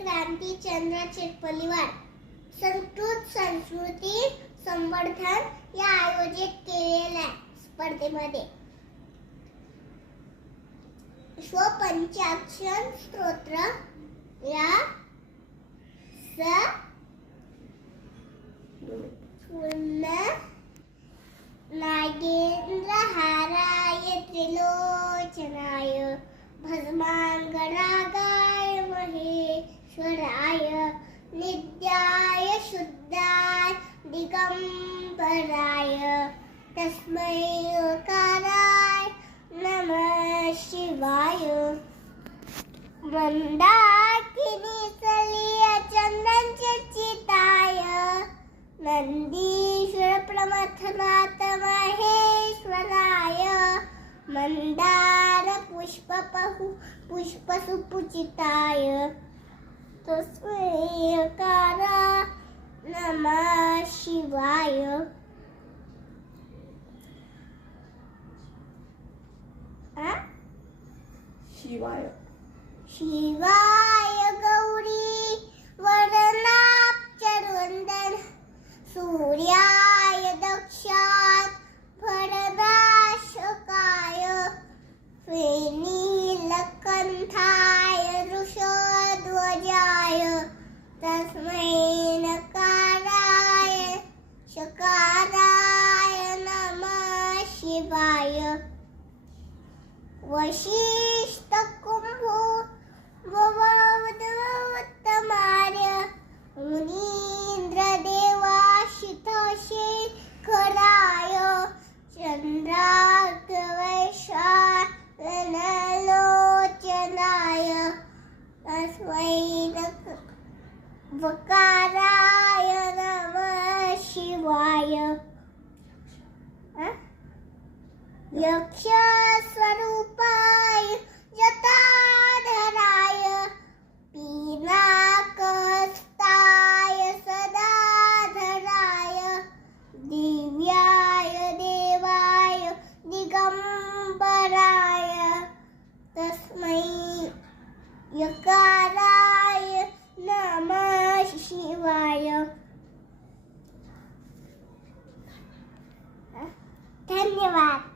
क्रांती चंद्र चिरपलीवार संस्कृत संस्कृती संवर्धन या आयोजित केलेल्या स्पर्धेमध्ये स्वपंचाक्षर स्तोत्र या स पूर्ण नागेंद्रहाराय त्रिलोचनाय भस्माङ्गरागाय महेश्वराय नित्याय शुद्धाय दिगंबराय। तस्मै ओकाराय नमः शिवाय। मंदाकिनी सलिय चंदन चिताय नंदीश्वर प्रमथनाथ महेश्वराय। मंदार पुष्प पहु पुष्प सुपुचिताय तस्मै कारा नमः शिवाय। आ? शिवाय। शिवाय गौरी वरनाक्षरवंदन सूर्याय काय? वशिष्ठ कुंभो ववदत्तमार्य मुनींद्र देवाशितशे खराय चंद्राग्रवैशालोचनाय तस्मै वकारा वकाराय नमः शिवाय अं? यक्षस्वरूपाय जताधराय पिनाकस्ताय सदाधराय दिव्याय देवाय दिगंबराय तस्मै यकाराय नमः शिवाय। धन्यवाद।